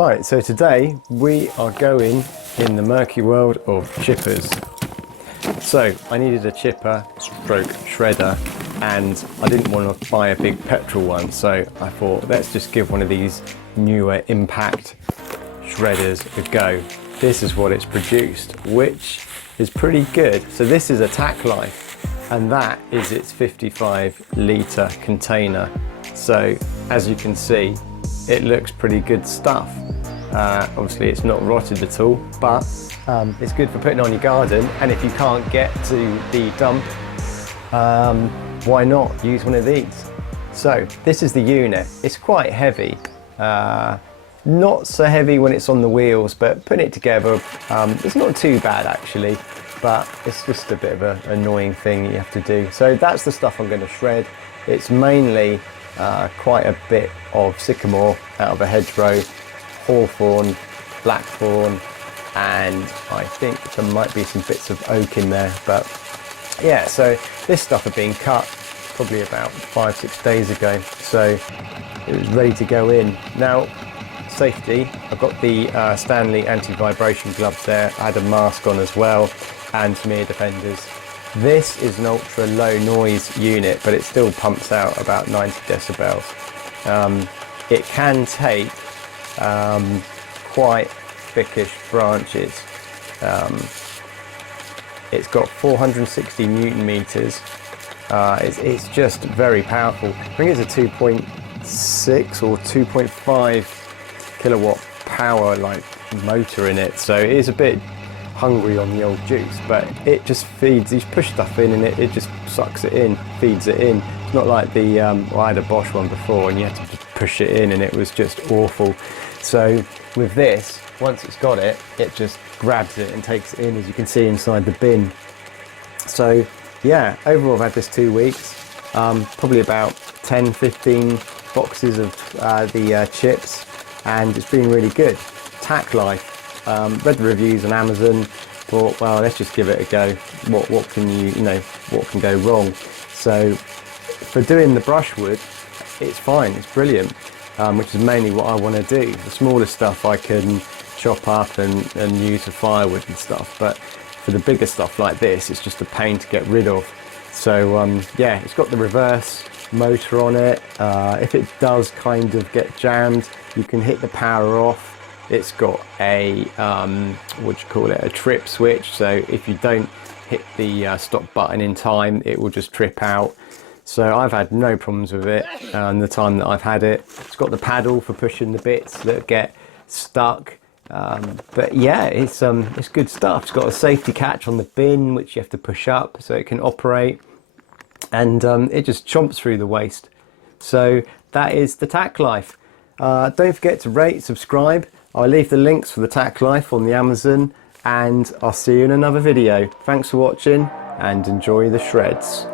Right, so today we are going in the murky world of chippers. So I needed a chipper stroke shredder and I didn't want to buy a big petrol one, so I thought let's just give one of these newer impact shredders a go. This is what it's produced, which is pretty good. So this is a Tacklife and that is its 55 litre container. So as you can see, it looks pretty good stuff. Obviously it's not rotted at all, but it's good for putting on your garden. And if you can't get to the dump, why not use one of these? So this is the unit. It's quite heavy. Not so heavy when it's on the wheels, but putting it together, it's not too bad actually, but it's just a bit of an annoying thing you have to do. So that's the stuff I'm going to shred. It's mainly quite a bit of sycamore out of a hedgerow, hawthorn, blackthorn, and I think there might be some bits of oak in there. But yeah, so this stuff had been cut probably about 5-6 days ago, so it was ready to go in. Now, safety, I've got the Stanley anti-vibration gloves there. I had a mask on as well and some ear defenders. This is an ultra low noise unit, but it still pumps out about 90 decibels. It can take quite thickish branches. It's got 460 Newton meters. It's just very powerful. I think it's a 2.6 or 2.5 kilowatt power like motor in it, so it is a bit hungry on the old juice, but it just feeds. You push stuff in and it just sucks it in, feeds it in. It's not like the well, I had a Bosch one before and you had to just push it in and it was just awful. So with this, once it's got it, it just grabs it and takes it in, as you can see inside the bin. So yeah, overall I've had this 2 weeks, probably about 10-15 boxes of the chips, and it's been really good. Tacklife. Read the reviews on Amazon, thought, well, let's just give it a go. What can go wrong? So for doing the brushwood, it's fine, it's brilliant, which is mainly what I want to do. The smaller stuff I can chop up and use for firewood and stuff, but for the bigger stuff like this, it's just a pain to get rid of. So yeah, it's got the reverse motor on it. If it does kind of get jammed, you can hit the power off. It's got a a trip switch, so if you don't hit the stop button in time, it will just trip out. So I've had no problems with it in the time that I've had it. It's got the paddle for pushing the bits that get stuck. But yeah, it's good stuff. It's got a safety catch on the bin which you have to push up so it can operate, and it just chomps through the waste. So that is the Tacklife. Don't forget to rate, subscribe. I'll leave the links for the Tacklife on the Amazon, and I'll see you in another video. Thanks for watching and enjoy the shreds.